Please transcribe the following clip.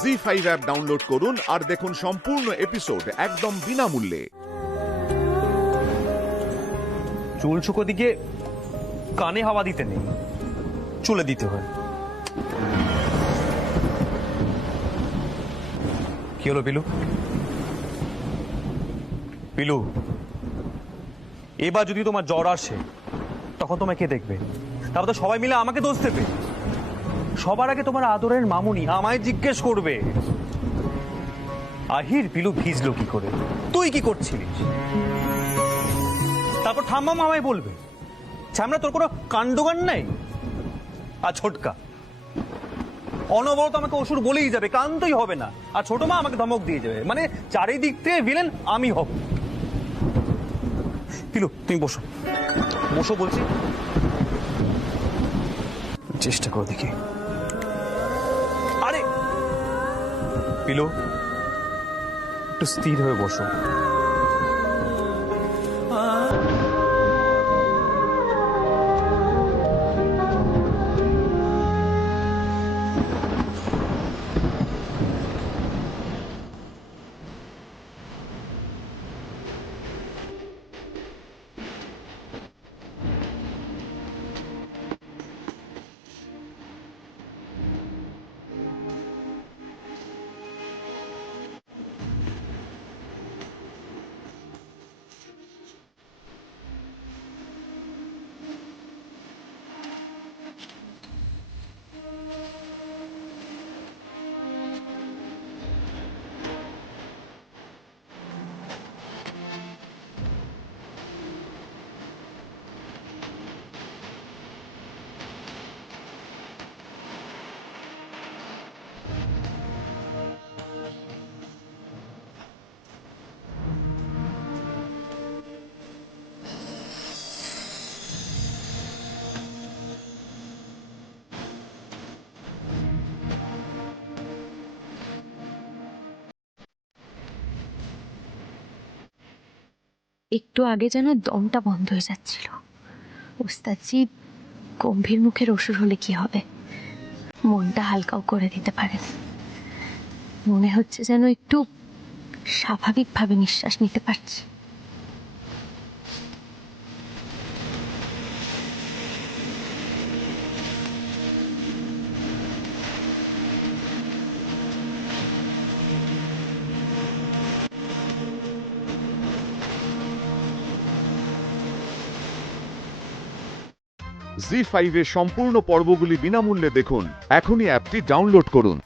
ZEE5 app download করুন আর দেখুন সম্পূর্ণ এপিসোড একদম বিনামূল্যে। চুল শুকো দিকে কানে হাওয়া দিতে নেই, চুলে দিতে হয়। কি হলো পিলু? পিলু, এবার যদি তোমার জ্বর আসে তখন তোমায় কে দেখবে? তারপর তো সবাই মিলে আমাকে দোষ দেবে। সবার আগে তোমার আদরের মামুনি আমায় জিজ্ঞেস করবে, আহির পিলু ভিজলো কি করে, তুই কি করছিলিস? তারপর ঠাম্মা আমায় বলবে, ছামরা তোর কোনো কাণ্ডজ্ঞান নেই। আর ছোটকা অনবরত আমাকে অসুর বলেই যাবে, কান্তই হবে না। আর ছোট মা আমাকে ধমক দিয়ে যাবে, মানে চারিদিক থেকে ভিলেন আমি হব। পিলু তুমি বসো, বসো বলছি, চেষ্টা করো দেখি। আরে পিলু একটু স্থির হয়ে বসো। একটু আগে যেন দমটা বন্ধ হয়ে যাচ্ছিল। ওস্তাদজি গম্ভীর মুখের অসুর হলে কি হবে, মনটা হালকাও করে দিতে পারেন। মনে হচ্ছে যেন একটু স্বাভাবিকভাবে নিঃশ্বাস নিতে পারছি। জি5 এর সম্পূর্ণ পর্বগুলি বিনামূল্যে দেখুন। এখনই অ্যাপটি ডাউনলোড করুন।